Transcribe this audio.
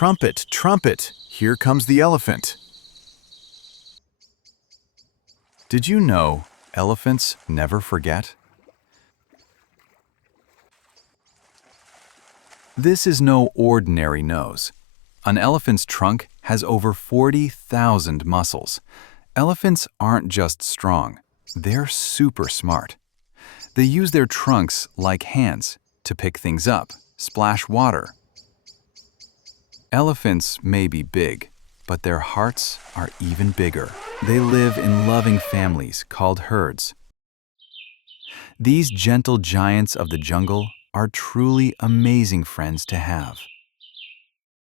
Trumpet, trumpet, here comes the elephant. Did you know elephants never forget? This is no ordinary nose. An elephant's trunk has over 40,000 muscles. Elephants aren't just strong, they're super smart. They use their trunks like hands to pick things up, splash water. Elephants may be big, but their hearts are even bigger. They live in loving families called herds. These gentle giants of the jungle are truly amazing friends to have.